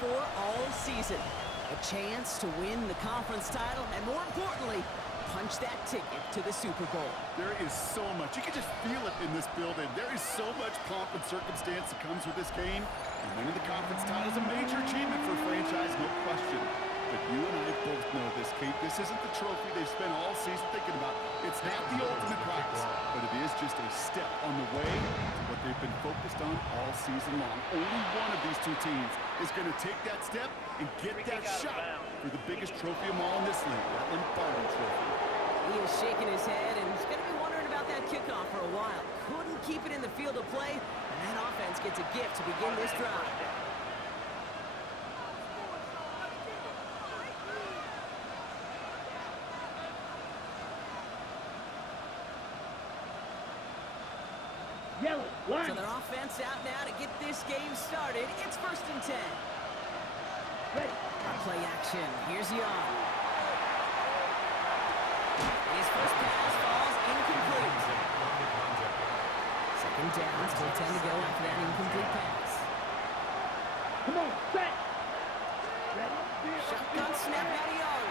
for all season. A chance to win the conference title and, more importantly, punch that ticket to the Super Bowl. There is so much. You can just feel it in this building. There is so much pomp and circumstance that comes with this game. And winning the conference title is a major achievement for a franchise, no question. But you and I both know this, Kate. This isn't the trophy they've spent all season thinking about. It's not the ultimate prize, but it is just a step on the way to what they've been focused on all season long. Only one of these two teams is going to take that step and get that shot for the biggest trophy of them all in this league, that Lombardi trophy. He is shaking his head, and he's going to be wondering about that kickoff for a while. Couldn't keep it in the field of play, and that offense gets a gift to begin this drive. So their offense out now to get this game started. It's 1st and 10. Play action. Here's Young. His first pass falls incomplete. 2nd down, still 10 to go after that incomplete pass. Come on, set. Shotgun snap out of Young.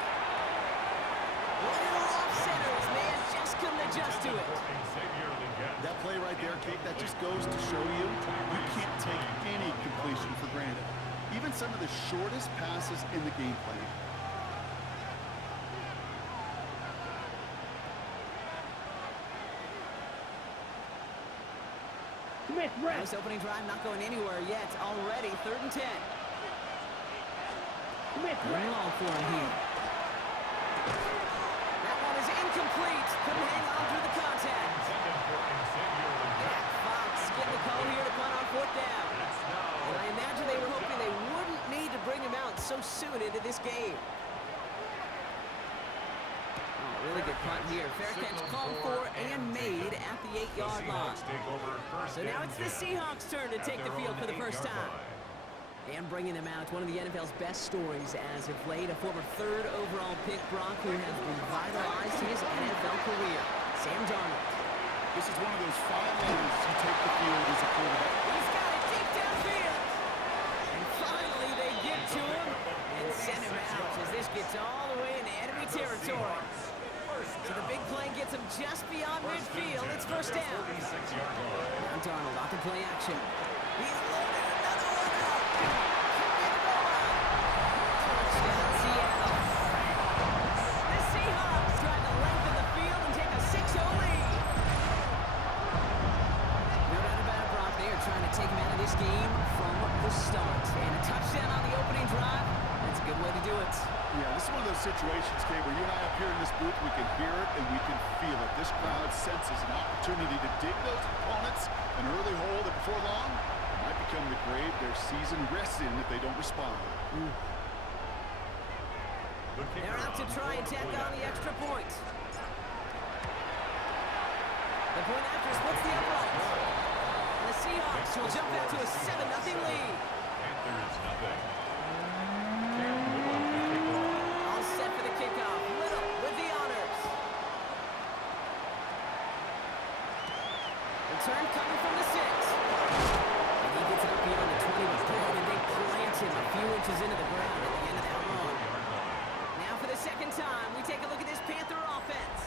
Little off center. His man just couldn't adjust to it. That play right there, Kate, that just goes to show you can't take any completion for granted. Even some of the shortest passes in the game plan. This opening drive not going anywhere yet. Already 3rd and 10. Going long for him here. That one is incomplete. Couldn't hang on through the contact. Fox getting the call here to punt on 4th down. And I imagine they were hoping they wouldn't need to bring him out so soon into this game. Oh, really good punt here. Fair catch called for and made at the 8-yard line. So now it's the Seahawks' turn to take the field for the first time. And bringing them out, one of the NFL's best stories as of late, a former 3rd overall pick, Brock, who has revitalized his NFL career, Sam Darnold. This is one of those fine lines you take the field as a quarterback. He's got it deep downfield. And finally they get to him and send him out as this gets all the way into enemy territory. So the big play gets him just beyond midfield. It's 1st down. Now Darnold off the play action. He's loaded another one up. Touchdown Seattle. The Seahawks drive the length of the field and take a 6-0 lead. No doubt about it, Brock. They are trying to take him out of this game from the start. And a touchdown on the opening drive. That's a good way to do it. Yeah, this is one of those situations, Kate, where you and I up here in this booth, we can hear it and we can feel it. This crowd senses an opportunity to dig those opponents an early hole that before long might become the grave their season rests in if they don't respond. They're out to try and tack on the extra point. The point after splits the upright. And the Seahawks will jump out to a 7-0 lead. Panthers nothing. All set for the kickoff. Little with the honors. Return coming from the 6. And he gets it up beyond the 20 with good, and they plant him a few inches into the ground at the end of that run. Now for the 2nd time, we take a look at this Panther offense.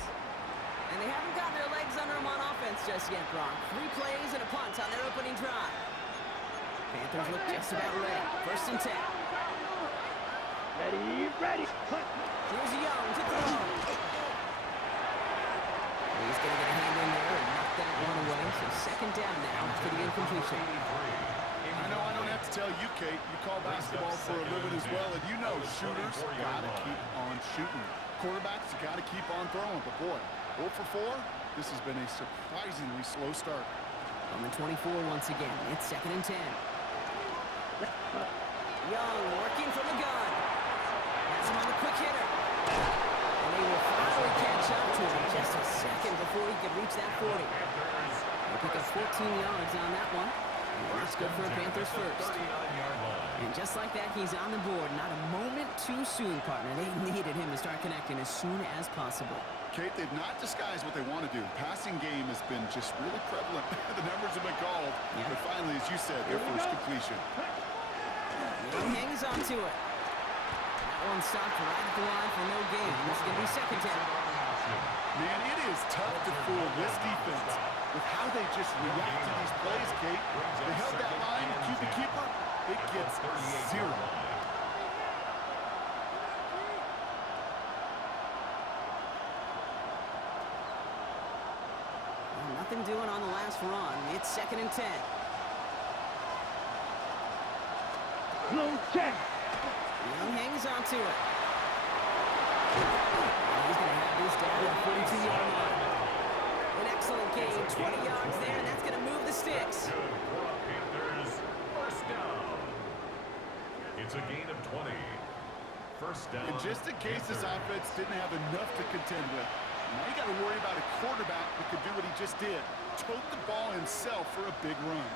And they haven't gotten their legs under them on offense just yet, Brock. 3 plays and a punt on their opening drive. Panthers look just about ready. 1st and 10. Ready. Here's Young to throw. He's going to get a hand in there and knock that one away. So 2nd down now after the incompletion. I know I don't have to tell you, Kate. You call basketball for a living as well, and you know shooters got to keep on shooting. Quarterbacks got to keep on throwing. But boy, 0 for 4, this has been a surprisingly slow start. On the 24 once again, it's 2nd and 10. Young working from the gun. Has him on the quick hitter. And they will finally catch up to him just a second before he could reach that 40. They'll pick up 14 yards on that one. And that's good for a Panthers first. And just like that, he's on the board. Not a moment too soon, partner. They needed him to start connecting as soon as possible. Kate, they've not disguised what they want to do. Passing game has been just really prevalent. The numbers have been called. Yeah. But finally, as you said, their first completion. Young Hangs onto it. That one stopped right at the line for no gain. This is going to be second down. Man, it is tough to fool this defense with how they just react to these plays, Kate. They held that line, QB keeper, it gets 0. Well, nothing doing on the last run. It's second and 10. Blue check. Young hangs onto it. He's going to have this down at the 42-yard line. An excellent gain, 20 yards there, and that's going to move the sticks. Panthers, first down. It's a gain of 20. First down. And just in case this offense didn't have enough to contend with, now you got to worry about a quarterback that could do what he just did. Tote the ball himself for a big run.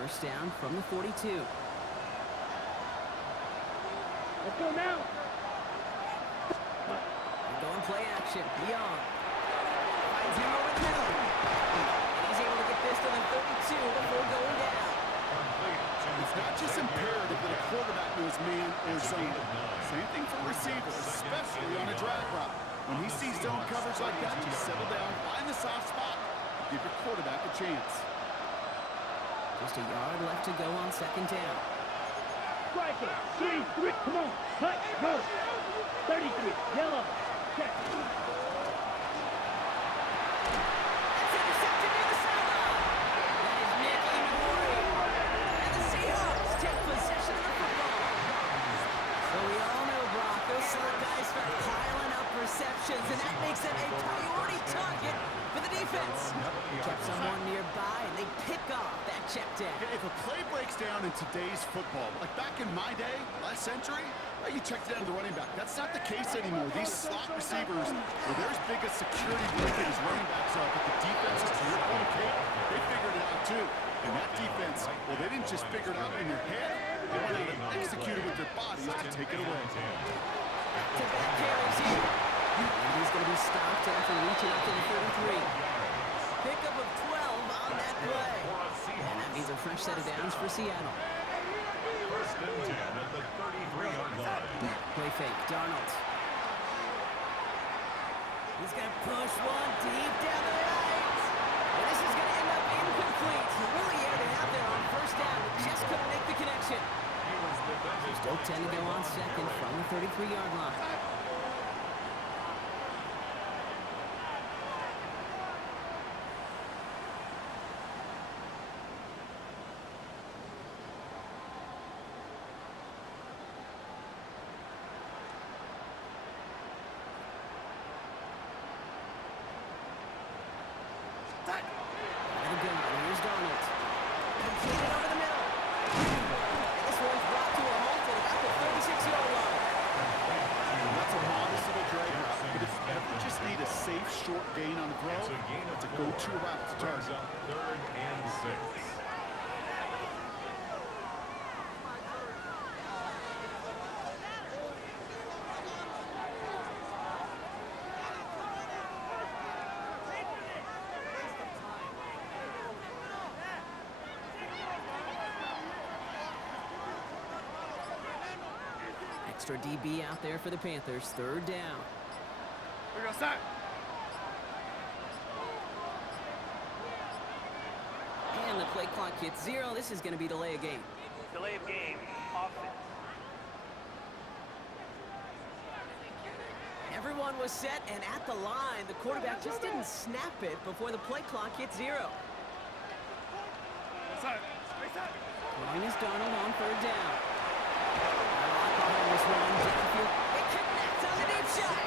First down from the 42. Let's go now. Going play action. Young. Finds him over the middle. And he's able to get this to the 32 before going down. It's not just imperative that a quarterback knows man or zone. Same thing for receivers, especially on a drag route. When he sees zone coverage like that, just settle down, find the soft spot, give your quarterback a chance. Just a yard left to go on second down. Strike it. 3, 3. Come on. Hut. Go. 33. Yellow. Check. That's intercepted near the sideline. That is making Murray. And the Seahawks take possession of the football. So we all know, Brock, those slot guys start piling up receptions, and that makes them a priority target for the defense. Kept someone nearby, and they pick off that check down. If a play breaks down in today's football, like back in my day, last century, you checked down the running back. That's not the case anymore. These slot receivers, well, they're as big a security blanket as running backs are, but the defenses, to your point, Kate, they figured it out too. And that defense, well, they didn't just figure it out in their head. They went out and executed with their bodies to take it away. Back-to-back carries here. And he's going to be stopped after reaching up to the 33. Pickup of 12 on that play. And that means a fresh set of downs for Seattle. First and 10 at the 33-yard line. Play fake, Darnold. He's going to push one deep down the right. And this is going to end up incomplete. He really aired it out there on first down, but just couldn't make the connection. Still 10 to go on second from the 33-yard line. Here's Darnold. Completed over the middle. And this one's brought to a halt at about the 36-yard line. That's a modest little drag route, but if you ever just need a safe, short gain on a throw, it's a go-to route to target. Third and 6. Extra DB out there for the Panthers. Third down. Here goes that. And the play clock hits 0. This is going to be delay of game. Delay of game, offense. Everyone was set and at the line. The quarterback just didn't snap it before the play clock hit 0. Line is Darnold on third down. This one downfield. It connects on the deep shot.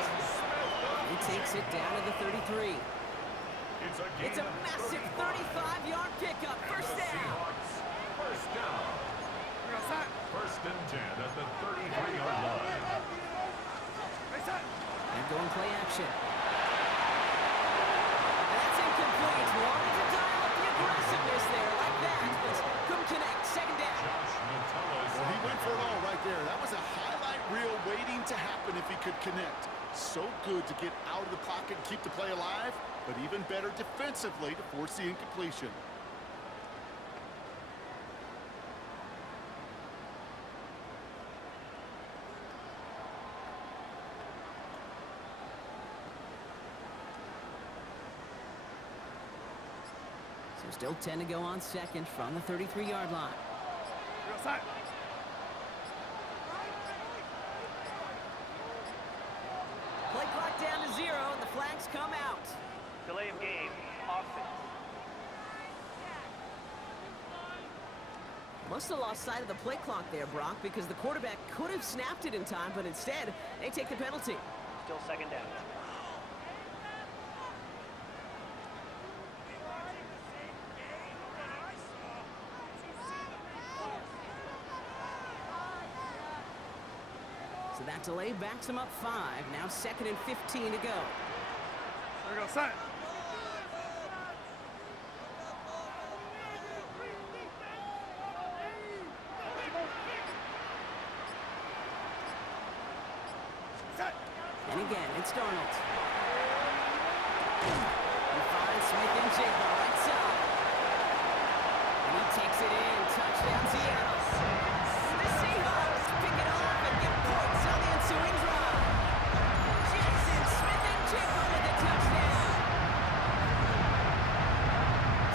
He takes it down to the 33. It's a massive 35-yard pickup. First down. First down. First and 10 at the 33-yard line. And going play action. And that's incomplete. Wanted to dial up the aggressiveness there like that, but couldn't connect. Second down. Well, he went for it all right there. That was a highlight reel waiting to happen if he could connect. So good to get out of the pocket and keep the play alive, but even better defensively to force the incompletion. So still 10 to go on second from the 33-yard line. Play clock down to 0, and the flags come out. Delay of game, offense. Must have lost sight of the play clock there, Brock, because the quarterback could have snapped it in time, but instead, they take the penalty. Still second down. So that delay backs them up 5. Now 2nd and 15 to go. There we go, sign. And again, it's Darnold. He finds Smith and Jigba right side. And he takes it in. Touchdown, Seattle. The Seahawks pick it off and get points on the ensuing drive. Jackson, Smith and Jigba with a touchdown.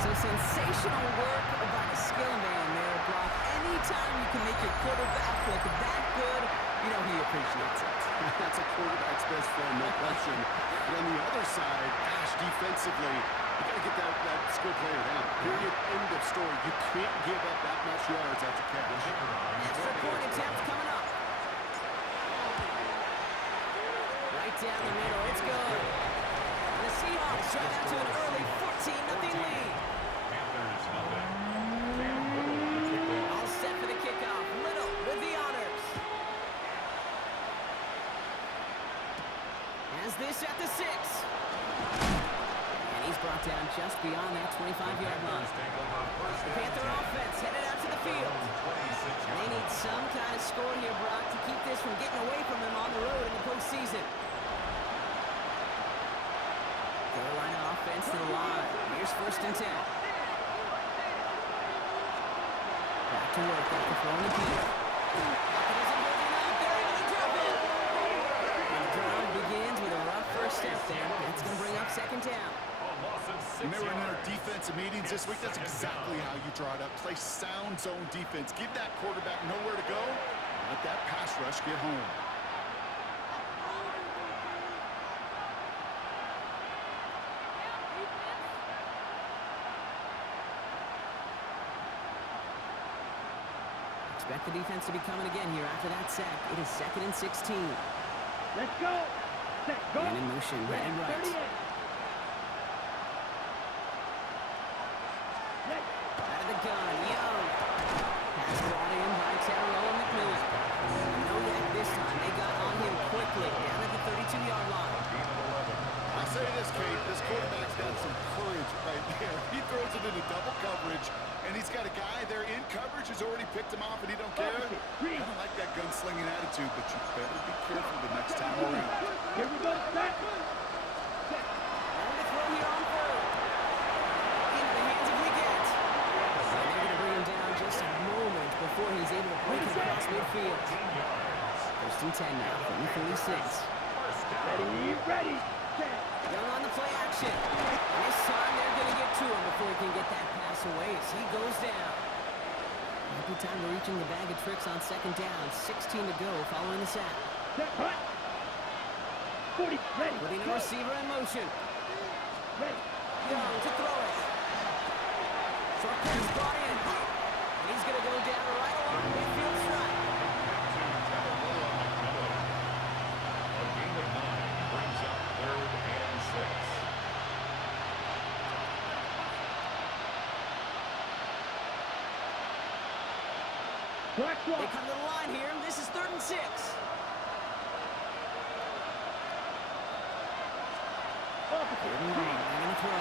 So sensational work by the skill man there, Brock. Anytime you can make your quarterback look that good, you know he appreciates it. That's a quarterback's best friend, no question. But on the other side, gosh, defensively, you got to get that skill player down. Period. End of story. You can't give up that much yards after catch. Extra point attempt coming up. Right down the middle. It's good. And the Seahawks drive out to an early 14-0 lead. Panthers nothing. Cam Little to kick off. All set for the kickoff. Little with the honors. Has this at the 6. And he's brought down just beyond that 25-yard line. The Panther offense headed out to the field. And they need some kind of score here, Brock, to keep this from getting away from them on the road in the postseason. Carolina offense to the line. Here's 1st and 10. Back to work after throwing the deep. Pocket isn't moving up. They're able to drop it. And the drive begins with a rough first step there. That's going to bring up 2nd down. When they were in our defensive meetings this week, that's exactly how you draw it up. Play sound zone defense. Give that quarterback nowhere to go. Let that pass rush get home. Expect the defense to be coming again here after that sack. It is 2nd and 16. Let's go. Set, go. And in motion, headed right. 38. Set. Out of the gun, Young. Pass brought in by Terrell McMillan. No yak this time. They got on him quickly down at the 32-yard line. I'll say this, Kate, this quarterback's got some courage right there. He throws it into double coverage, and he's got a guy there in coverage who's already picked him off, and he don't care. I don't like that gunslinging attitude, but you better be careful the next time around. Here we go. Set. On the throw here on 3rd. Into the hands of Leggett. And they're going to bring him down just a moment before he's able to break it across midfield. 1st and 10 now from the 46. Ready. Set. Young on the play action. And this time they're going to get to him before he can get that pass away as he goes down. Happy time to reach in the bag of tricks on 2nd down. 16 to go following the sack. Set. Hut. 40. Ready. Putting a Go. receiver in motion. Ready. Young to throw it. Short pass brought in. And he's going to go down right along midfield strike. A gain of 9 brings up 3rd and 6. Black They walk. come to the line here. This is 3rd and 6. They're going to throw.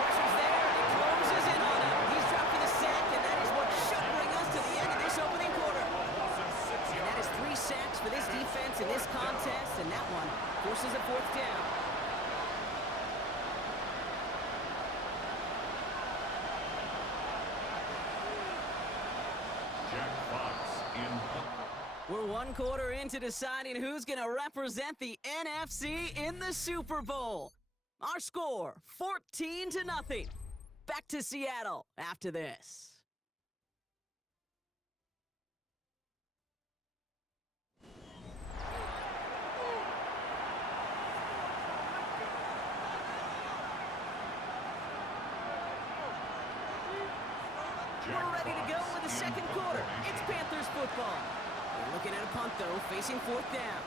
Pressure's there. He closes in on him. He's dropped for the sack, and that is what should bring us to the end of this opening quarter. And that is 3 sacks for this defense in this contest, and that one Forces a fourth down. Jack Fox in. We're one quarter into deciding who's going to represent the NFC in the Super Bowl. Our score, 14-0. Back to Seattle after this. We're ready to go with the second quarter. It's Panthers football. They're looking at a punt, though, facing fourth down.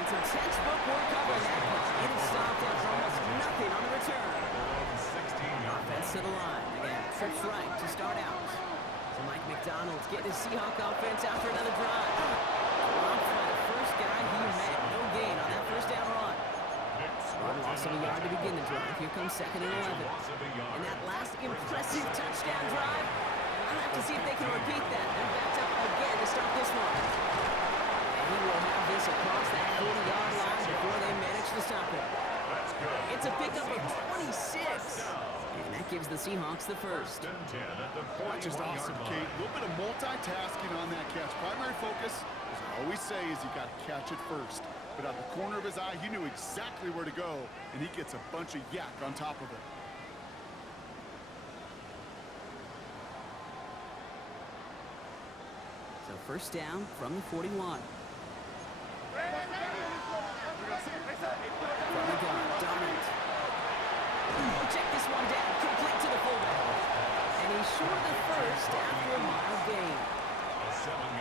It's a textbook work covering that punt. It is stopped after almost nothing on the return. 16-yard Offense to the line. Again, trips right to start out. So Mike McDonald's getting his Seahawk offense out for another drive. Dropped by the first guy he met. No gain on that first down run. One loss of a yard to begin the drive. Here comes 2nd and 11. And that last impressive touchdown drive, I'll have to see if they can repeat that. They're backed up again to start this one. And he will have this across that 40-yard line before they manage to stop it. It's a pickup of 26. And that gives the Seahawks the first. That's just awesome, Kate. A little bit of multitasking on that catch. Primary focus, as I always say, is you got to catch it first. But out the corner of his eye, he knew exactly where to go, and he gets a bunch of yak on top of it. So first down from the 41. From the gun, Donald. Check this one down, complete to the fullback. And he's short of the first after a mild gain.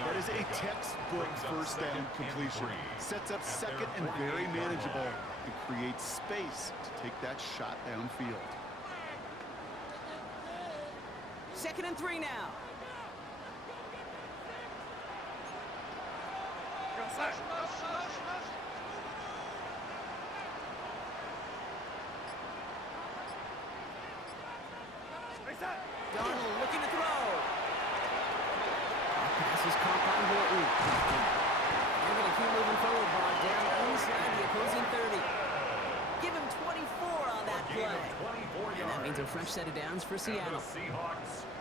That is a textbook first down completion. Sets up second and very manageable and creates space to take that shot downfield. 2nd and 3 now. Donald looking to throw. Pass is caught by Horton. They're going to keep moving forward, ball down inside the opposing 30. Give him 24 on that play. And that means a fresh set of downs for Seattle.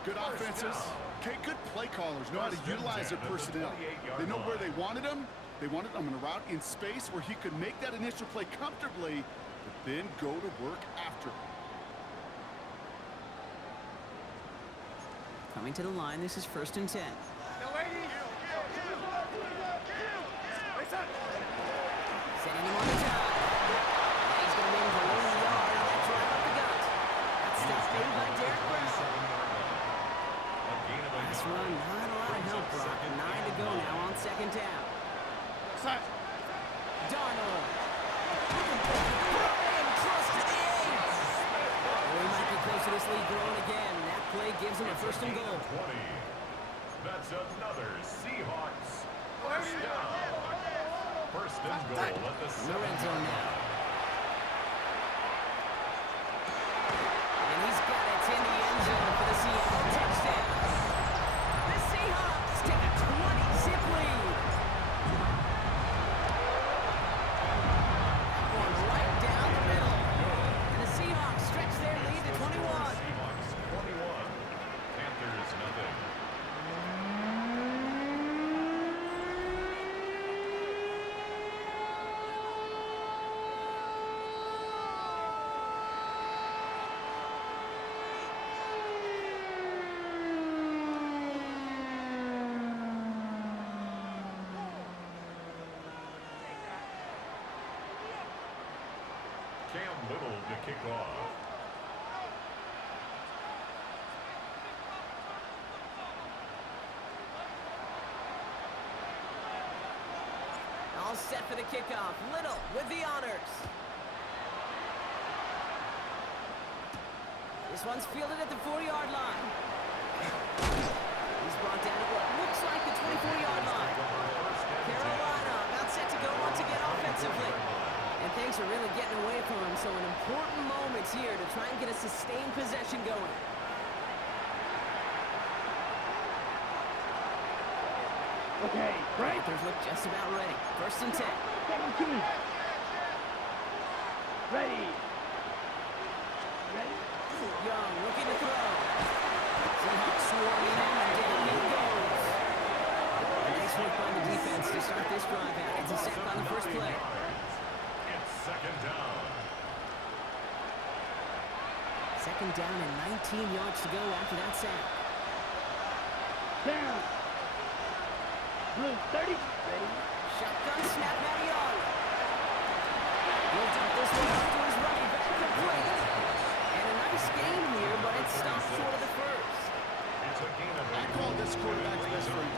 Good offenses. Okay, good play callers know how to utilize their personnel. They know where they wanted them. They wanted them in a route in space where he could make that initial play comfortably, but then go to work after. Coming to the line, this is 1st and 10. Setting him on the top. He's going to be in for 1 yard. That's right up the gut. That's stopped made by Derek Brown. Nice run, not a lot of help, Brock. 9 to go now on 2nd down. Darnold. And close to the 8. Oh, he might be close to this lead growing again. That play gives him a 1st and goal. That's another Seahawks first down. 1st and goal at the 7 zone now. And he's got it in the end zone for the Seahawks touchdown. The Seahawks take a 20-zip lead. One right down the middle. And the Seahawks stretch their lead to 21. Seahawks 21. Panthers nothing. Cam Little to kick off. All set for the kickoff. Little with the honors. This one's fielded at the 40-yard line. He's brought down at what looks like the 24-yard line. Carolina about set to go once again offensively. And things are really getting away from him, so an important moment here to try and get a sustained possession going. Okay, right. Panthers look just about ready. First and 10. 17. Ready. Ready. Young looking to throw. Seahawks swarming him, and down he goes. Nice work by the defense to start this drive out. It's a sack on the first play. It's second down. Second down and 19 yards to go after that sack. Down. Blue 30. Ready. Shotgun snap, Mariota. He'll dump this one off to his running back, complete. And a nice game here, but it stopped short of the first. It's a gain of I call this quarterback's best friend.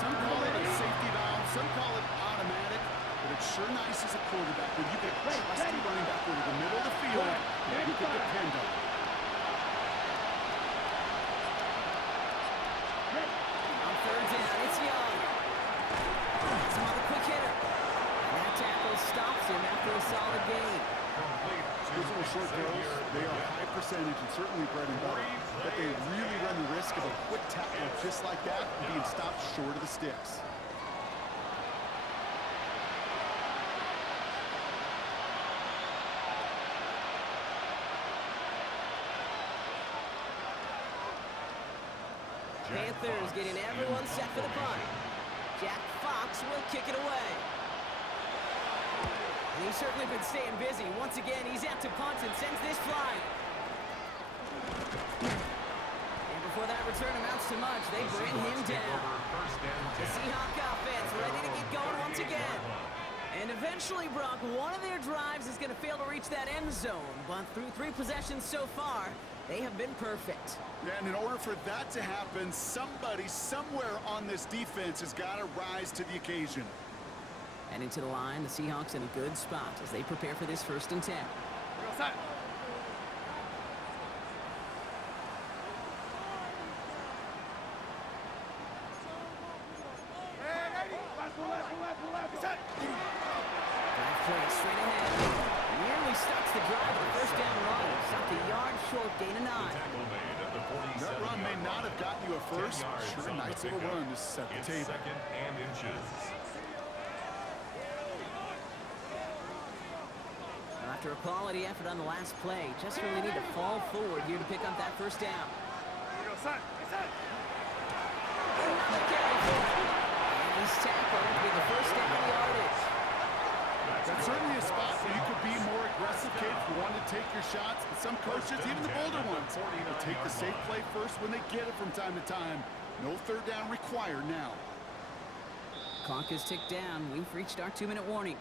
Some call it a safety valve, some call it automatic, but it's sure nice as a quarterback when you get a trusty running back over the middle of the field that you can depend on. On third down, it's Young. That's another quick hitter. And that tackle stops him after a solid gain. complete. Those little short throws, they are high percentage and certainly bread and butter, but they really run the risk of a quick tackle just like that and being stopped short of the sticks. Panthers getting everyone set for the punt. Jack Fox will kick it away. And he's certainly been staying busy. Once again, he's out to punt and sends this flying. And before that return amounts to much, they bring him down. The Seahawk offense ready to get going once again. And eventually, Brock, one of their drives is going to fail to reach that end zone. But through 3 possessions so far, they have been perfect. And in order for that to happen, somebody somewhere on this defense has got to rise to the occasion. And into the line, the Seahawks in a good spot as they prepare for this 1st and 10. Drive play straight ahead. Nearly starts the drive with a 1st down run. Stopped a yard short, gain of 9. That run may not have gotten you a first. Sure, a nice little run to set the table. Second and inches. After a quality effort on the last play, just really need to fall forward here to pick up that 1st down. Another carry for him. And he's tackled to get the 1st down yardage. That's certainly a spot where you could be more aggressive, kid, if you want to take your shots. But some coaches, even the bolder ones, will take the safe play first when they get it from time to time. No 3rd down required now. Clock is ticked down. We've reached our 2-minute warning.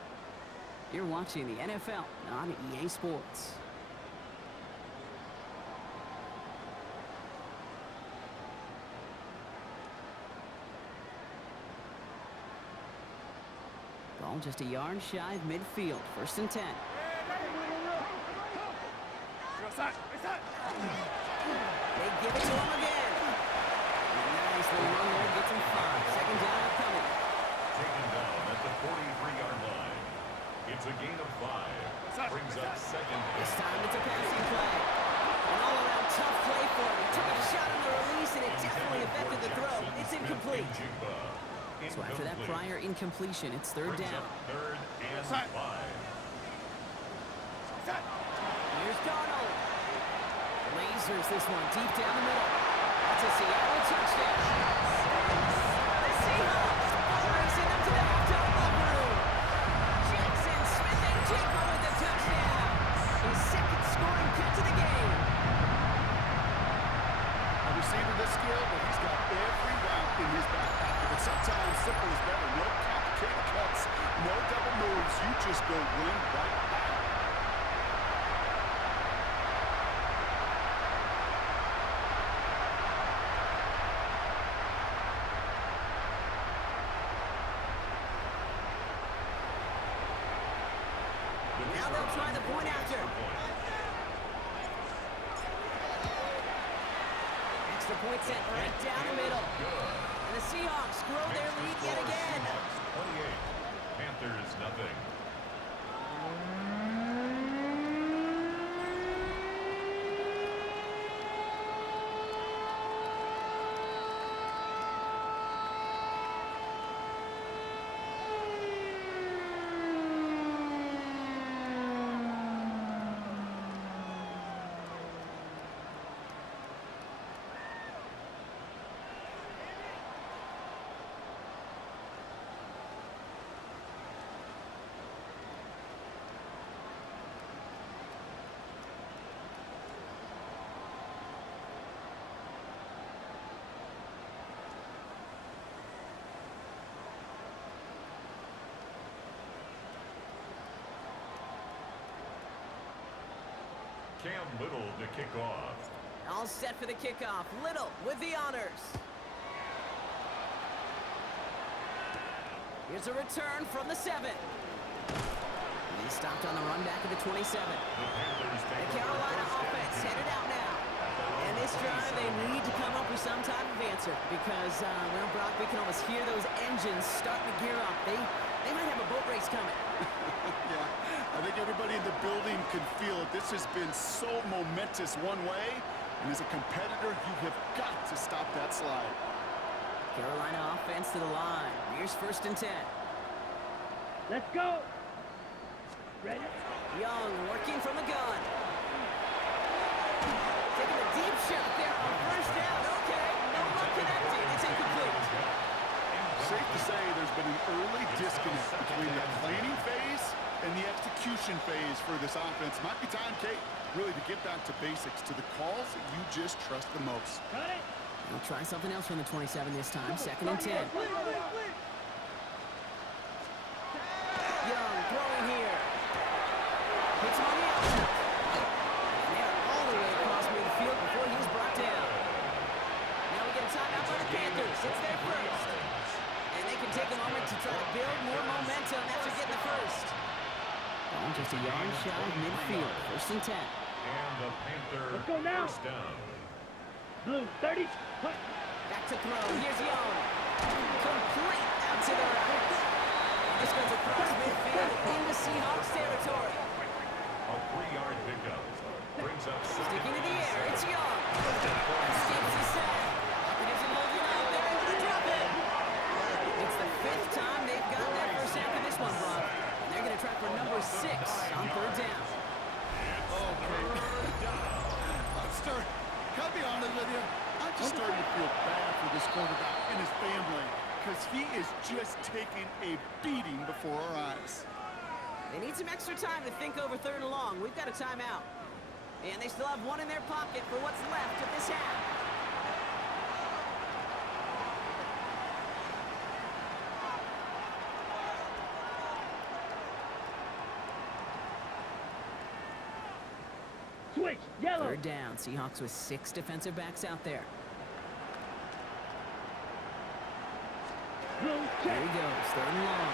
You're watching the NFL on EA Sports. Ball just a yard shy of midfield. 1st and 10. They give it to him again. Nice little run there. Gets him 5. 2nd down upcoming. Taken down at the 43-yard line. It's a gain of 5. Brings up 2nd. This time it's a passing play. An all-around tough play for him. He took a shot on the release, and it definitely affected the throw. It's incomplete. So after that prior incompletion, it's 3rd down. 3rd and 5. Here's Darnold. Lasers this one deep down the middle. That's a Seattle touchdown. The Seahawks racing them to the halftime locker room. Jackson Smith and Jigba with the touchdown. His 2nd scoring catch of the game. A receiver this skilled, but he's got every route in his back pocket. But sometimes simple is better. No complicated cuts, no double moves. You just go run right back. Now they'll try the point after. Extra point set right down the middle. And the Seahawks grow their lead yet again. 28. Panthers nothing. Cam Little to kick off. All set for the kickoff. Little with the honors. Here's a return from the 7. He stopped on the run back of the 27. The Carolina offense headed out now. And this drive, they need to come up with some type of answer because, well, Brock, we can almost hear those engines starting to gear up. They might have a boat race coming. Yeah, I think everybody in the building can feel it. This has been so momentous one way, and as a competitor, you have got to stop that slide. Carolina offense to the line. Here's 1st and 10. Let's go. Ready? Young working from the gun. Taking a deep shot there on 1st down. Okay, no one connected. It's incomplete. Safe to say there's been an early disconnect between the planning phase and the execution phase for this offense. Might be time, Kate, really to get back to basics, to the calls that you just trust the most. Got it. We'll try something else from the 27 this time. 2nd and 10. Young throwing here. Hits him on the outside. And they're all the way across midfield before he's brought down. Now we get a timeout by the Panthers. It's their first. And they can take a moment to try to build more momentum after getting the first. Ball just a yard shy of midfield. 1st and 10. And the Panthers Let's go now. first down. Blue 30. Hut. Back to throw. Here's Young. Complete out to the right. This goes across midfield into Seahawks territory. A 3-yard pickup. Brings up Sticking to the air. It's Young. Escapes the sack. It isn't holding out. They're able to drop it. It's the 5th time they've gotten that first sack of this one, Brock. And they're going to try for number 6 on 3rd down. Can I be honest with you? I'm just starting to feel bad for this quarterback and his family because he is just taking a beating before our eyes. They need some extra time to think over 3rd and long. We've got a timeout. And they still have one in their pocket for what's left of this half. Switch. Yellow. 3rd down. Seahawks with 6 defensive backs out there. Blue There check. he goes. 3rd and long.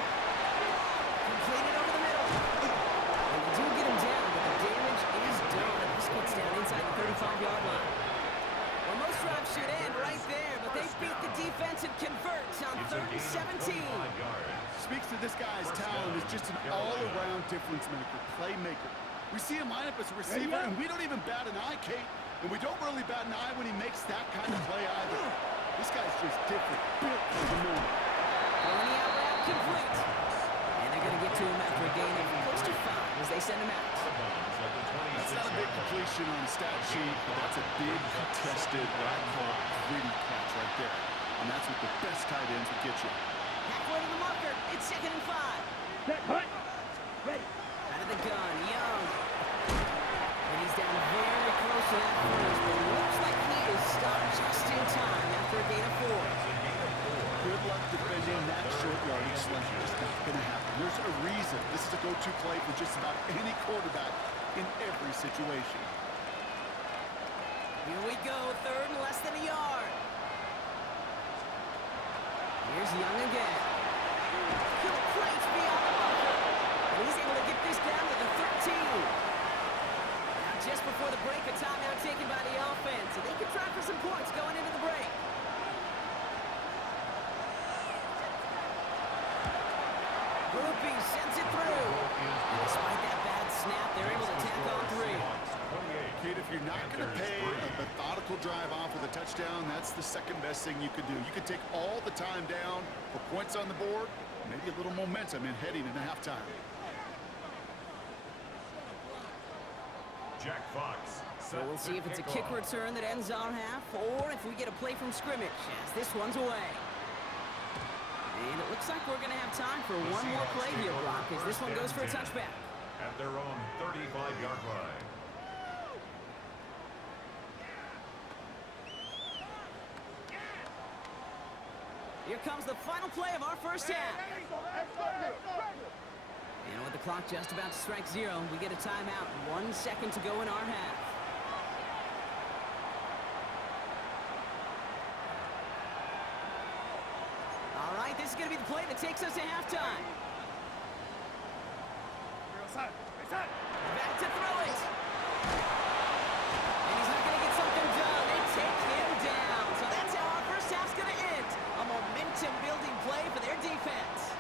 Completed over the middle. And they do get him down, but the damage is done. This gets down inside the 35-yard line. Well, most drives should end right there, but they beat the defense and convert on It's a 3rd and 17. gain of 25 yards. Speaks to this guy's talent as just an all-around difference maker, playmaker. We see him line up as a receiver, and we don't even bat an eye, Kate. And we don't really bat an eye when he makes that kind of play either. This guy's just different, built for the moment. Throwing the out route complete. And they're going to get to him after a gain of close to 5 as they send him out. That's not a big completion on the stat sheet, but that's a big contested, what I call gritty catch right there. And that's what the best tight ends will get you. Halfway to the marker. It's 2nd and 5. Set. Hut. Ready. Out of the gun, Young. And he's down very close to that first, but it looks like he is stopped just in time after a gain of 4. Good luck defending that short yardage sling. Just not going to happen. There's a reason this is a go-to play for just about any quarterback in every situation. Here we go, 3rd and less than a yard. Here's Young again. Complete beyond the marker. And he's able to get this down to the 13. Now just before the break, a timeout taken by the offense. And they can try for some points going into the break. Groupie sends it through. And despite that bad snap, they're able to tack on 3. Kate, if you're not going to pay a methodical drive off with a touchdown, that's the second best thing you could do. You could take all the time down for points on the board, maybe a little momentum in heading into halftime. Jack Fox. So we'll see if it's a kick return that ends our half, or if we get a play from scrimmage as this one's away. And it looks like we're going to have time for one more play here, Brock, as this one goes for a touchback. At their own 35-yard line. Here comes the final play of our first half. And with the Clock just about to strike 0. We get a timeout. 1 second to go in our half. All right, this is going to be the play that takes us to halftime. Back to throw it. And he's not going to get something done. They take him down. So that's how our first half's going to end. A momentum-building play for their defense.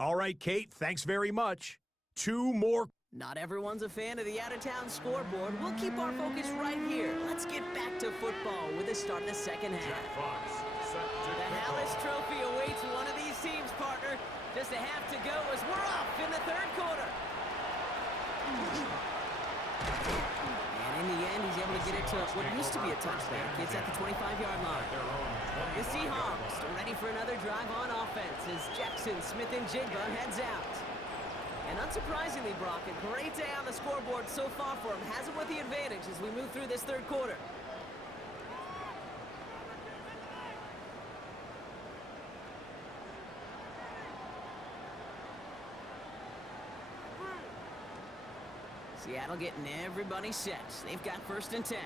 All right, Kate, thanks very much. 2 more. Not everyone's a fan of the out-of-town scoreboard. We'll keep our focus right here. Let's get back to football with the start of the second half. The Hallis Trophy awaits one of these teams, partner. Just a half to go as we're off in the third quarter. And in the end, he's able to get it to what used to be a touchback. It's at the 25-yard line. The Seahawks ready for another drive on offense as Jackson, Smith, and Jigba heads out. And unsurprisingly, Brock, a great day on the scoreboard so far for him. Has him with the advantage as we move through this third quarter. Seattle getting everybody set. They've got 1st and 10.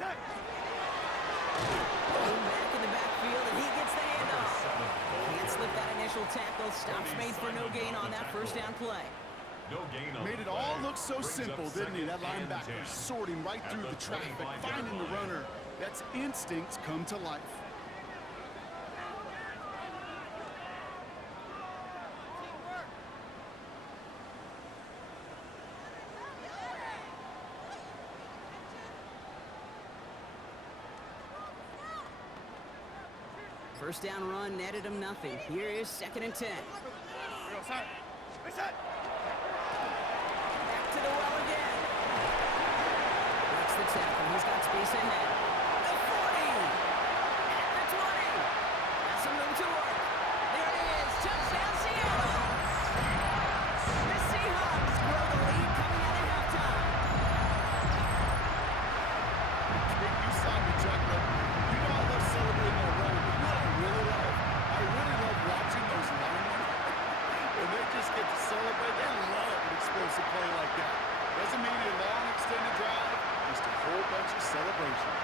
Back in the backfield, and he gets the handoff. Can't slip that initial tackle. Stops made for no gain on that first down play. Made it all look so simple, didn't he? That linebacker sorting right through the traffic, finding the runner. That's instincts come to life. First down run netted him nothing. Here is 2nd and 10. Back to the well again. Breaks the tackle. He's got space ahead. The 40. At the 20. Has some room to work. There it is. Touchdown, Seattle. The Seahawks grow the lead coming out of halftime. You saw me, Chuckler. You know I love celebrating that run, but you know what I really love? I really love watching those linemen. When they just get to celebrate, they love an explosive play like that. Doesn't mean a long, extended drive, just a whole bunch of celebration.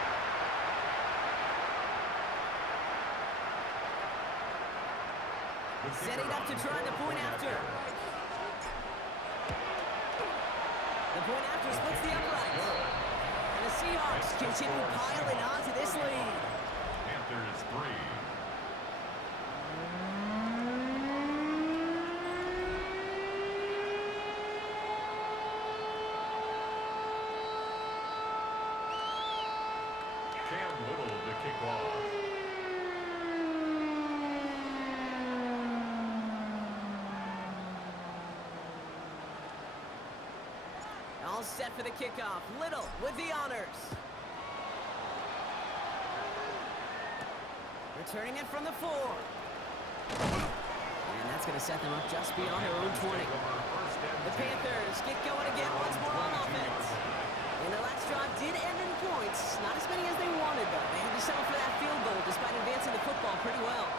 Setting up to try the point after. The point after splits the uprights. And the Seahawks continue piling on to this lead. Panthers 3. Cam Little to kick off. All set for the kickoff. Little with the honors. Returning it from the 4. And that's going to set them up just beyond their own 20. The Panthers get going again once more on offense. And their last drive did end in points. Not as many as they wanted, though. They had to settle for that field goal despite advancing the football pretty well.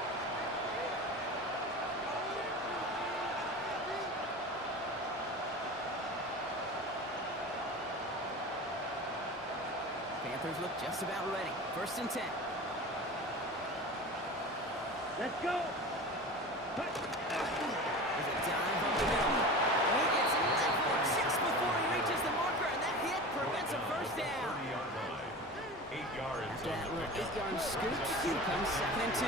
Panthers look just about ready. 1st and 10. Let's go. There's a dive up the middle. And he gets leveled just before he reaches the marker, and that hit prevents a first down. 30-yard line. 8 yards. After that little 8-yard scoop, here comes 2nd and 2.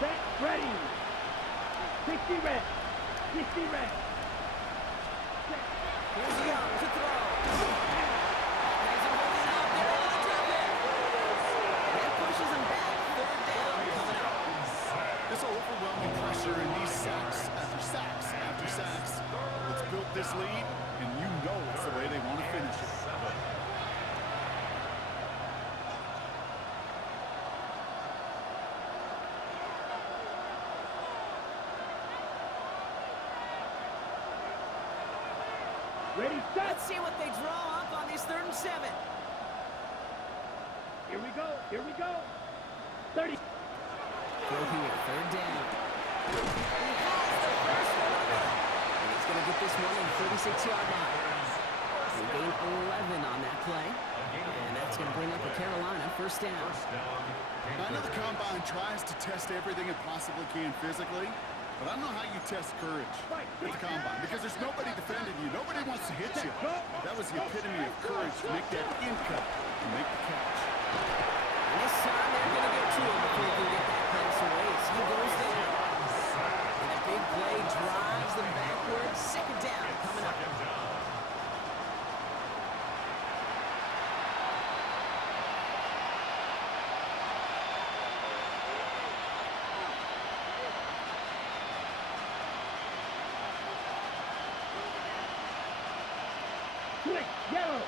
Set, ready. 60 reps. 60 reps. Here's Young to throw. Has him holding up. They're able to drop it. That pushes him back. 3rd down coming up. This overwhelming pressure and these sacks after sacks after sacks. It's built this lead, and you know it's the way they want to finish it. 7. Ready, set. Let's see what they draw up on this 3rd and 7. Here we go. Here we go. 30. Go here, 3rd down. He has the first one. And he's going to get this one in 36-yard line. They gain 11 on that play. And that's going to bring up a Carolina 1st down. I know the Combine tries to test everything it possibly can physically, but I don't know how you test courage at the Combine because there's nobody defending you. Nobody wants to hit you. That was the epitome of courage to make that in cut and make the catch. And this time they're going to get to him before he can get that pass away as he goes down. And a big play drives them backwards. 2nd down coming up. Switch, yellow.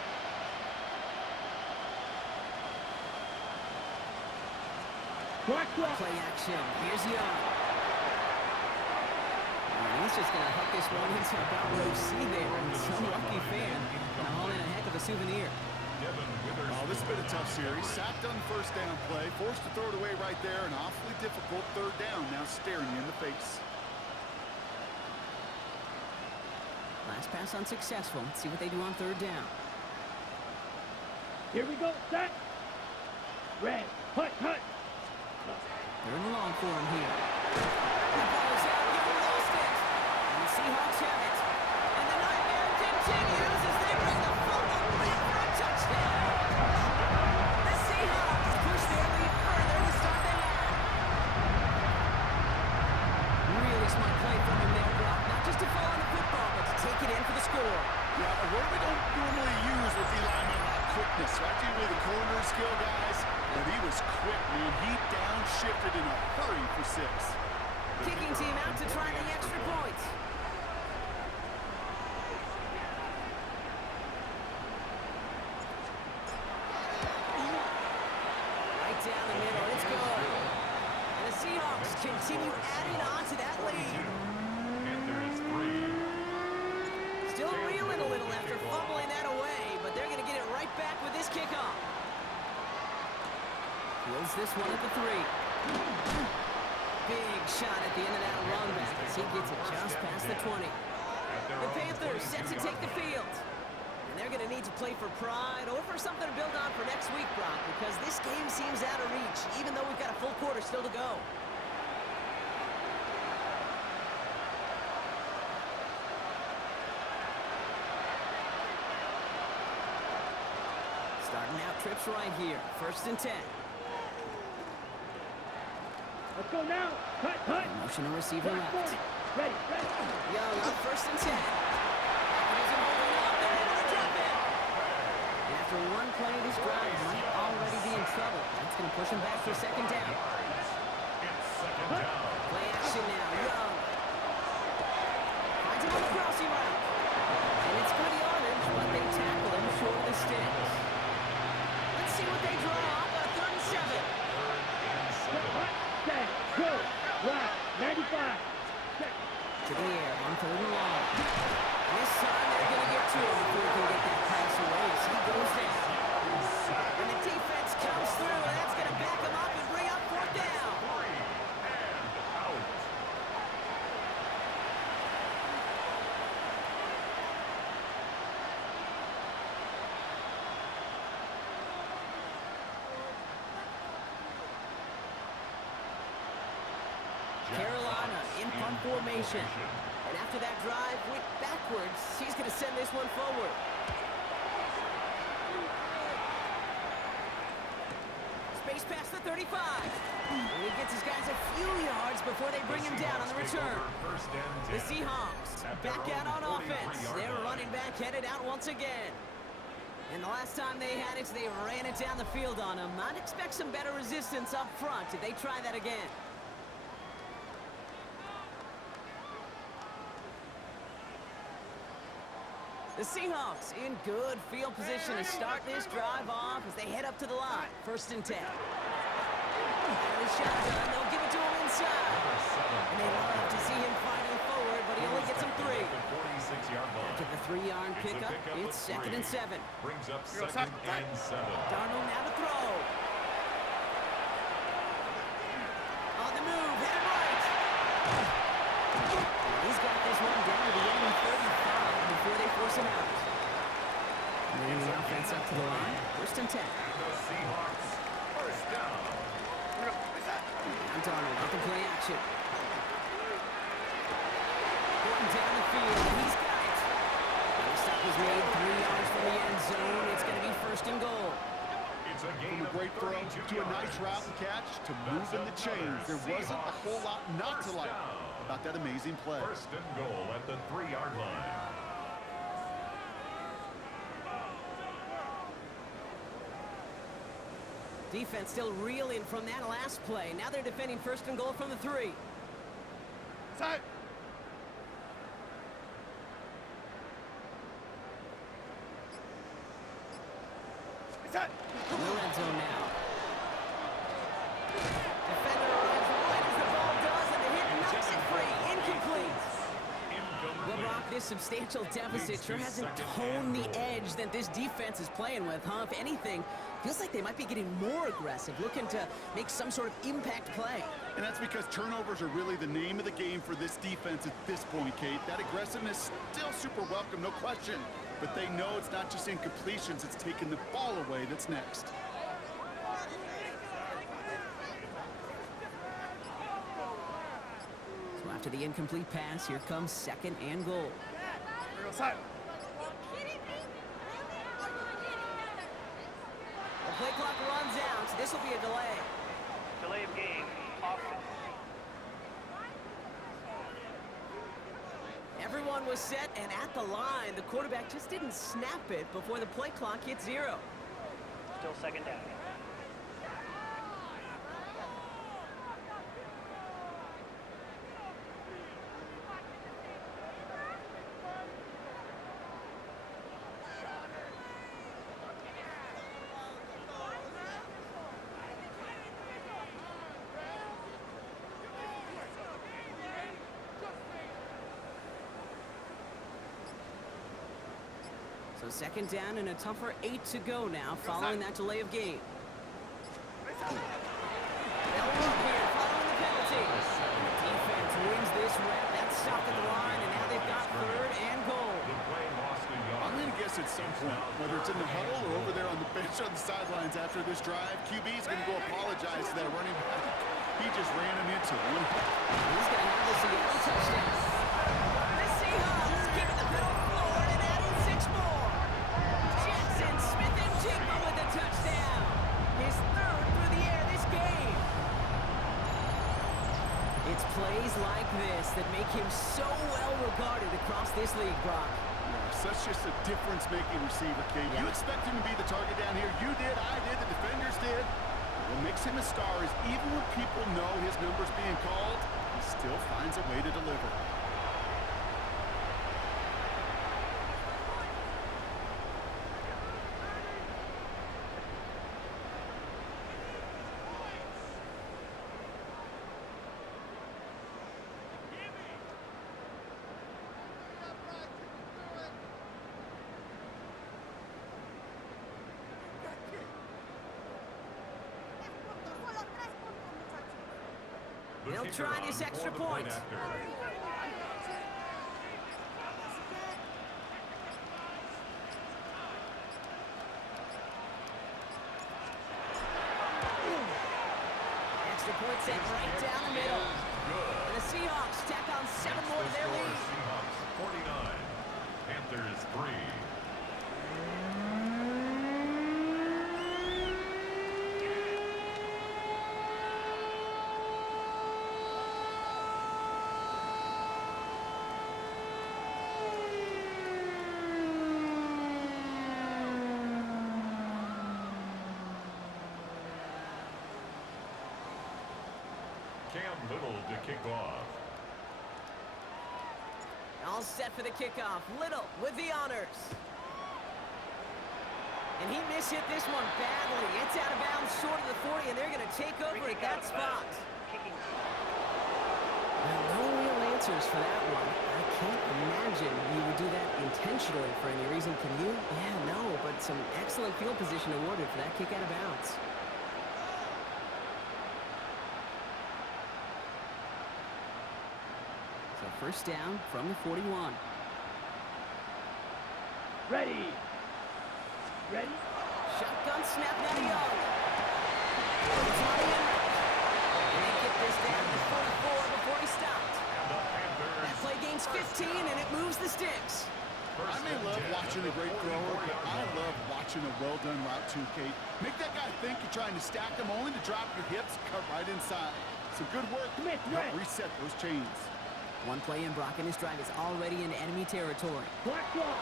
Black clock. Play action. Here's Young. And he's just going to hook this one into about row C there. And some lucky fan going to haul in a heck of a souvenir. Oh, this has been a tough series. Sacked on the 1st down play. Forced to throw it away right there. An awfully difficult 3rd down now staring you in the face. Last pass unsuccessful. Let's see what they do on 3rd down. Here we go. Set. Red. Hut, hut. 3rd and long for him here. The ball is out. Young lost it. And the Seahawks have it. And the nightmare continues as they bring the fumble back for a touchdown. The Seahawks push their lead further to start the half. Really smart play from him there, Brock. Not just to fall on the football, but to take it in for the score. Yeah, a word we don't normally use with the lineman about quickness, right? Usually the corner skill guys, but he was quick, man. He downshifted in a hurry for 6. Kicking team out to try the extra point. Right down the middle, it's good. And the Seahawks continue adding on to that lead. Panthers 3. Still reeling a little after fumbling that away, but they're going to get it right back with this kickoff. Fields this one at the 3. Big shot at the end of that run back as he gets it just past the 20. The Panthers set to take the field. And they're going to need to play for pride or for something to build on for next week, Brock, because this game seems out of reach, even though we've got a full quarter still to go. Starting out trips right here. 1st and 10. Let's go now. Hut, hut. Motion to receiver Black left. 40. Ready, ready. Young on 1st and 10. Isn't holding up. They're able to drop it. And after one play, this drive might already be in trouble. That's going to push him back for 2nd down. Play action now. Young. Finds him on the crossing route. And it's good yardage, but they tackle him short of the sticks. Let's see what they draw up on 3rd and 7. Hut, set, go. Right, 95. Set. To the air on 3rd and long. And this time they're going to get to him before he can get that pass away as he goes down. And the defense comes through, and that's going to back him up and bring up 4th down. Carolina in punt formation. And after that drive went backwards, he's going to send this one forward. Space past the 35. And he gets his guys a few yards before they bring him down on the return. The Seahawks back out on offense. They're running back headed out once again. And the last time they had it, they ran it down the field on him. I'd expect some better resistance up front if they try that again. The Seahawks in good field position to start this drive off as they head up to the line. 1st and 10. And the shotgun, they'll give it to him inside. And they love to see him fighting forward, but he only gets him 3. 46-yard ball. After the 3-yard pickup, it's 2nd and 7. Brings up 2nd and 7. Darnold now to throw. On the move, hit it right. He's got this one down to the enemy 35 before they force him out. Bringing the offense up to the line. 1st and 10. The Seahawks, first down. And Darnold with the play action. Going down the field, and he's got it. And the stop is made 3 yards from the end zone. It's going to be 1st and goal. It's a game From a great throw to a nice route and catch to moving the chains. There wasn't a whole lot not to like about that amazing play. 1st and goal at the 3-yard line. Defense still reeling from that last play. Now they're defending 1st and goal from the 3. Side. In the red zone now. Defender arrives right as the ball does, and the hit knocks it free. Incomplete. Well, Brock, this substantial deficit sure hasn't toned the edge that this defense is playing with, huh? If anything, feels like they might be getting more aggressive, looking to make some sort of impact play. And that's because turnovers are really the name of the game for this defense at this point, Kate. That aggressiveness still super welcome, no question. But they know it's not just incompletions, it's taking the ball away that's next. So after the incomplete pass, here comes 2nd and goal. The play clock runs out, so this will be a delay. Delay of game, offense. Everyone was set and at the line. The quarterback just didn't snap it before the play clock hit 0. Still 2nd down. So 2nd down and a tougher 8 to go now following that delay of game. They'll move here following the penalty. The defense wins this rep. That's stopped at the line, and now they've got 3rd and goal. I'm going to guess at some point, whether it's in the huddle or over there on the bench on the sidelines after this drive, QB is going to go apologize to that running back. He just ran him into him. He's going to have the Seattle touchdown. The Seahawks keeping the middle floor and adding 6 more. Jackson Smith-Njigba with a touchdown. His 3rd through the air this game. It's plays like this that make him so well regarded across this league, Brock. Such just a difference-making receiver, Kate. Yeah. You expect him to be the target down here. You did, I did, the defenders did. What makes him a star is even when people know his number's being called, he still finds a way to deliver. They'll try this extra point. Extra point set right down the middle. And the Seahawks tack on 7 more to their lead. Seahawks 49, Panthers 3. Cam Little to kick off. All set for the kickoff. Little with the honors. And he mishit this one badly. It's out of bounds short of the 40, and they're going to take over at that spot. Kicking. Well, no real answers for that one. I can't imagine you would do that intentionally. some excellent field position awarded for that kick out of bounds. So first down from the 41. Ready. Ready. Shotgun snap now to Young. It's on the end. And they get this down to 44 before he stopped. That play gains 15, and it moves the sticks. I may love watching a great thrower, but I love watching a well-done route too, Kate. Make that guy think you're trying to stack him only to drop your hips, cut right inside. Some good work. Help reset those chains. One play in, Brock, and his drive is already in enemy territory. Black ball.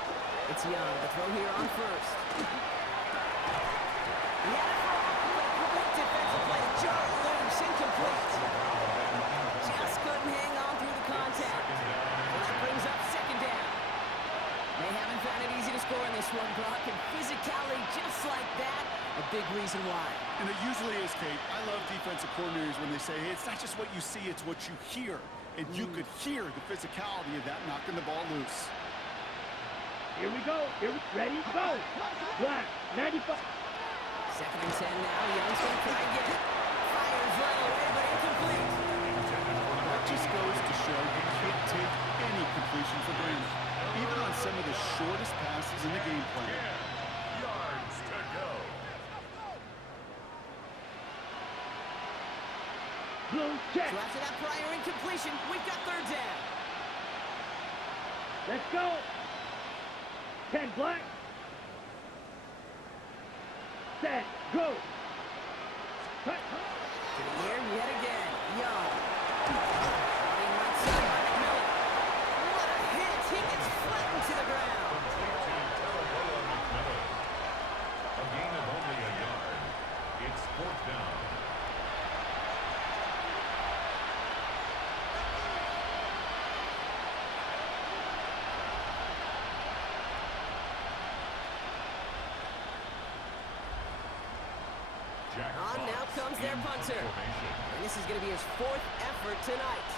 It's Young. The throw here on first. He had it for a great defensive play to jar it loose, incomplete. Just couldn't hang on through the contact. And that brings up second down. They haven't found it easy to score in this one, Brock, and physicality just like that, a big reason why. And it usually is, Kate. I love defensive coordinators when they say, hey, it's not just what you see, it's what you hear. And you could hear the physicality of that knocking the ball loose. Here we go. Ready, go. Black, 95. Second and 10 now. Young's going to try again. Fires right away, but incomplete. That just goes to show you can't take any completion for granted, even on some of the shortest passes in the game plan. Yards to go. Blue check. So after that prior incompletion, we've got third down. Let's go. 10 black. Set, go. Cut. To the air yet again. Young. Running right side by McMillan. What a hit. He gets flattened to the ground. A gain of only a yard. It's fourth down. On now comes their punter. And this is going to be his fourth effort tonight.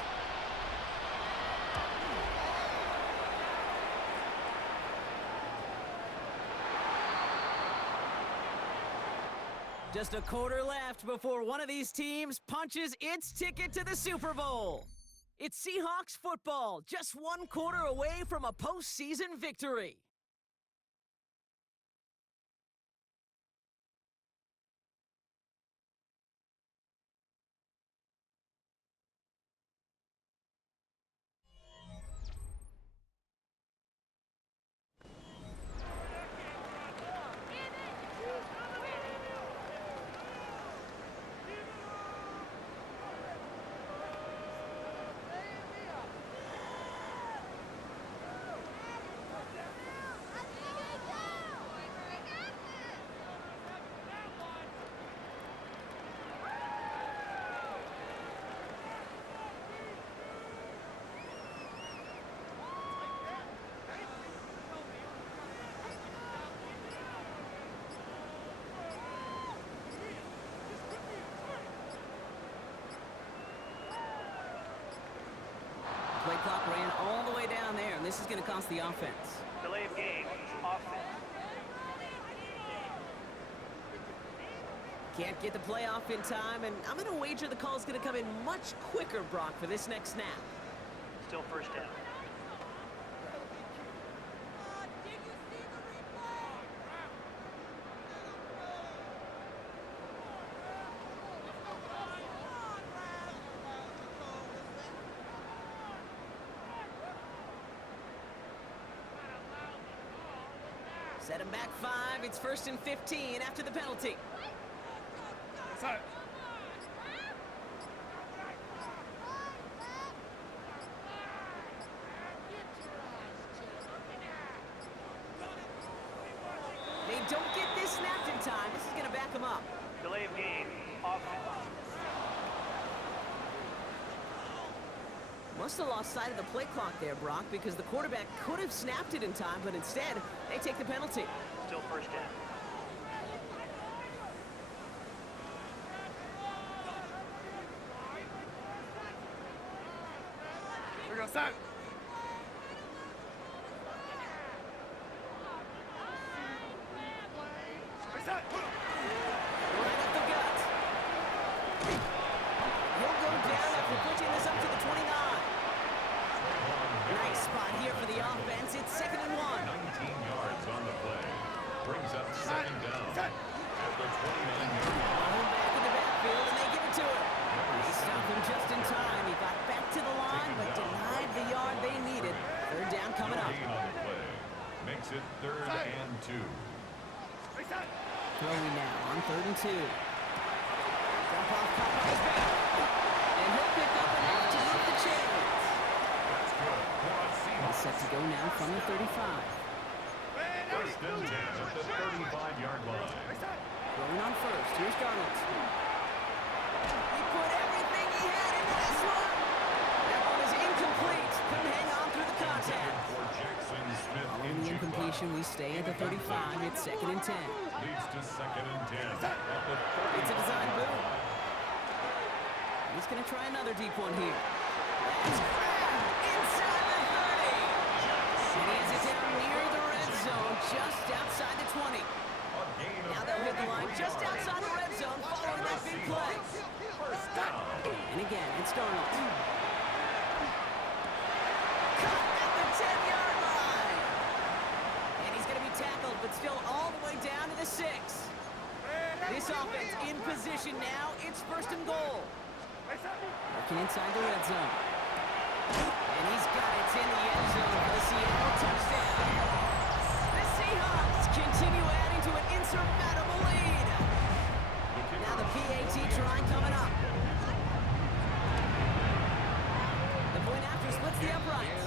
Just a quarter left before one of these teams punches its ticket to the Super Bowl. It's Seahawks football, just one quarter away from a postseason victory. Play clock ran all the way down there, and this is going to cost the offense. Delay of game, offense. Can't get the play off in time, and I'm going to wager the call is going to come in much quicker, Brock, for this next snap. Still first down. Set him back 5. It's first and 15 after the penalty. They don't get this snapped in time. This is going to back them up. Delay of game, offense. Must have lost sight of the play clock there, Brock, because the quarterback could have snapped it in time, but instead, they take the penalty. Still first down. We're going to start. it 3rd and 2. Throwing now on 3rd and 2. Dump off Popeye's back. And he'll pick up enough to move the chains. That's good. He's set to go now from the 35. 1st and 10 at the 35-yard line. Throwing on 1st. Here's Darnold. He put everything he had into this one. That one is incomplete. Couldn't hang on through the contact. For Jackson Smith Following the incompletion, we stay at the 35. It's 2nd and 10. leads to 2nd and 10 at the 30. It's a design boom. He's going to try another deep one here. That's grabbed inside the 30. And he has it down near the red zone, just outside the 20. Now they'll hit the line just outside the red zone following that big play. And again, it's Darnold. Cut at the 10-yard line. And he's going to be tackled, but still all the way down to the 6. This offense in position now. It's 1st and goal. Working inside the red zone. And he's got it in the end zone for the Seattle touchdown. The Seahawks continue adding to an insurmountable lead. Now the PAT try coming up. The point after splits the uprights.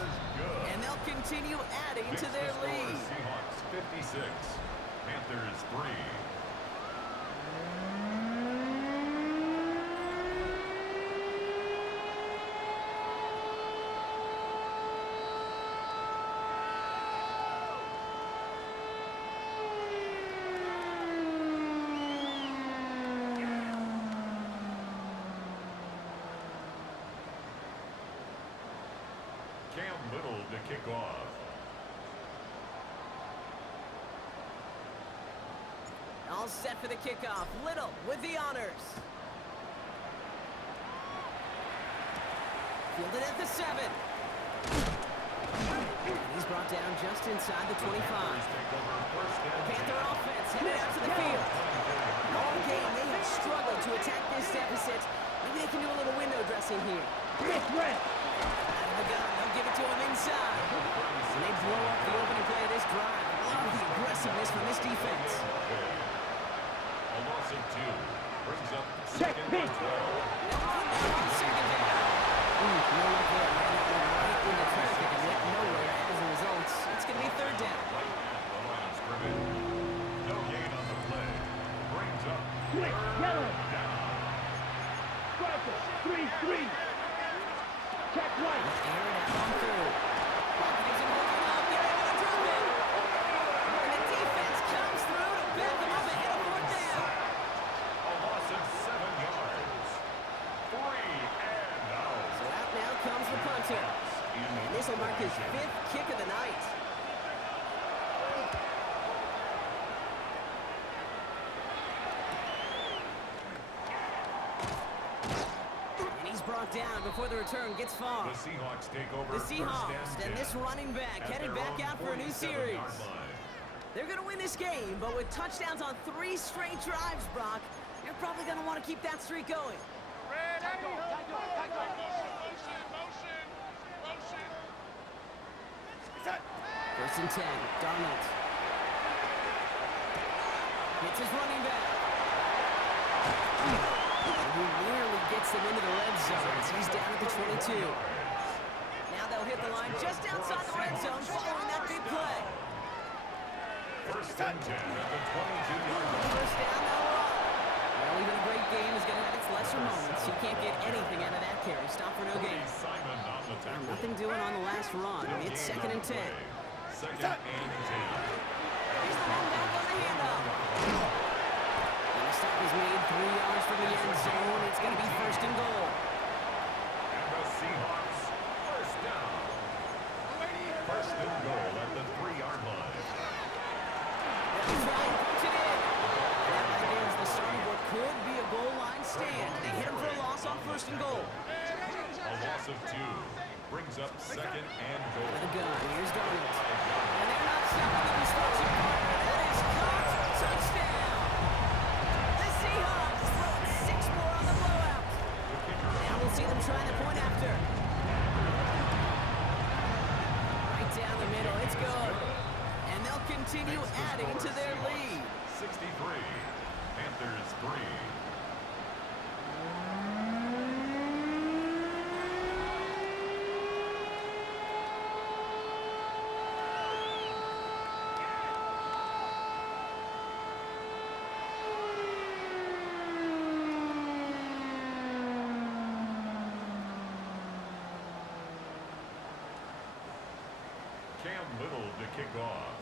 And they'll continue adding to their lead. Seahawks 56, Panthers 3. Cam Little to kick off. All set for the kickoff. Little with the honors. Fielded at the 7. He's brought down just inside the 25. The Panther offense headed out to the field. All game, they have struggled to attack this deficit. Maybe they can do a little window dressing here. Smith red. Out of the gun, they'll give it to him inside. And they blow up the opening play of this drive. Love the aggressiveness from this defense. A loss of 2 brings up Check 2nd pitch. and 12. Second down. No luck there. Ran that one right into traffic and went nowhere as a result. It's going to be 3rd down. Right at the line of scrimmage. No gain on the play. Brings up Quick, 3rd yellow. down. Striker, 3-3. Check right. Air it out on 3rd. Pocket isn't holding up. They're able to drop it. And the defense comes through to back them up ahead of 4th down. A loss of 7 yards. 3 and out. So out now comes the punter. And this will mark his 5th kick of the night. And he's brought down before the return gets far. The Seahawks take over. The Seahawks and this running back headed back out for a new series. They're going to win this game, but with touchdowns on 3 straight drives, Brock, you're probably going to want to keep that streak going. First and 10, Darnold. Hits his running back. Who nearly gets them into the red zone as he's down at the 22. Now they'll hit the line just outside the red zone following that big play. First and 10 at the 22-yard line. First down, they'll run. Well, even a great game is going to have its lesser moments. You can't get anything out of that carry. Stop for no gain. Simon on the tackle. Nothing doing on the last run. It's 2nd and 10. 2nd and 10. Here's the run back on the handoff. And the stop is made 3 yards from the end zone. It's going to be 1st and goal. And the Seahawks, first down. 1st and goal at the 3-yard line. They'll try and punch it in. And that right there is the start of what could be a goal line stand. They hit him for a loss on 1st and goal. A loss of 2 brings up 2nd and goal. With a gun, here's Darnold. And they're not stopping him. He's continue adding to their lead. 63. Panthers 3. Cam Little to kick off.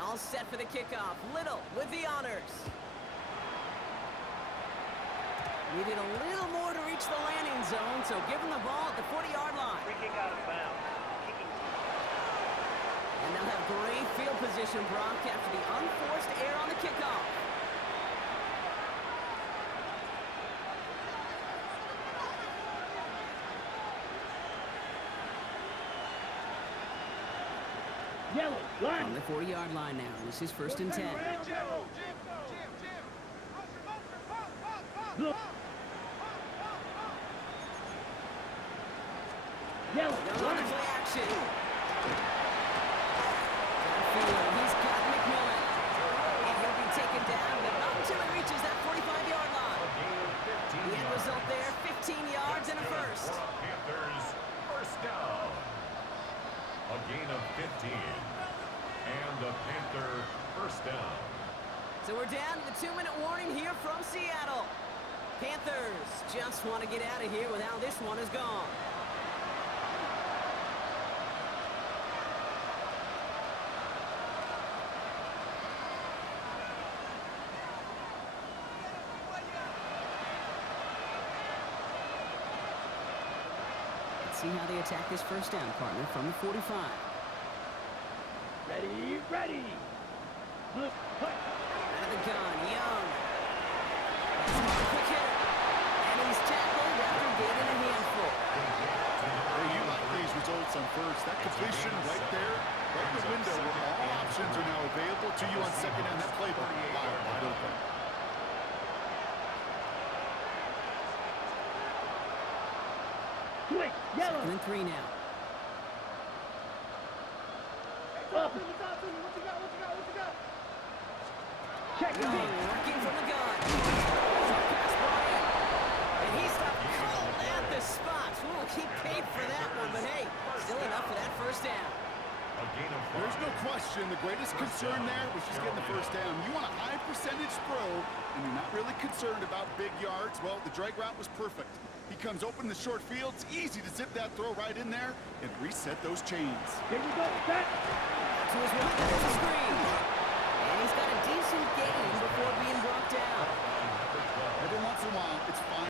All set for the kickoff. Little with the honors. Needed a little more to reach the landing zone, so give him the ball at the 40-yard line. Free kick out of bounds. Kicking team. And they'll have great field position, Brock, after the unforced error on the kickoff. Yellow, On line. the 40-yard line now. This is 1st and 10. Blue. Yellow, They're running line. play action. Downfield, he's got Benjamynn. And he'll be taken down, but not until he reaches that 45-yard line. The end result there, 15 yards and a first. Panthers first down. A gain of 15. And a Panther first down. So we're down to the 2-minute warning here from Seattle. Panthers just want to get out of here with how this one is gone. Let's see how they attack this first down, partner, from the 45. Ready, ready. Blue, hut. Out of the gun, Young. That's a quick hitter. And he's tackled after gaining a handful. Hey, you like these results on first. That completion right there, right in the window where all options are now available to you on second down. That playbook wide open. Quick, yellow. 2nd and 3 now. Up. Check the Young beat. working from the gun. Pass brought in. And he stopped cold at the spot. We'll keep paid for that one, but hey, still enough for that first down. A gain of 5. There's no question. The greatest concern there was just getting the first down. You want a high percentage throw, and you're not really concerned about big yards. Well, the drag route was perfect. He comes open in the short field. It's easy to zip that throw right in there and reset those chains. Here we go, set. To his right, there's a screen.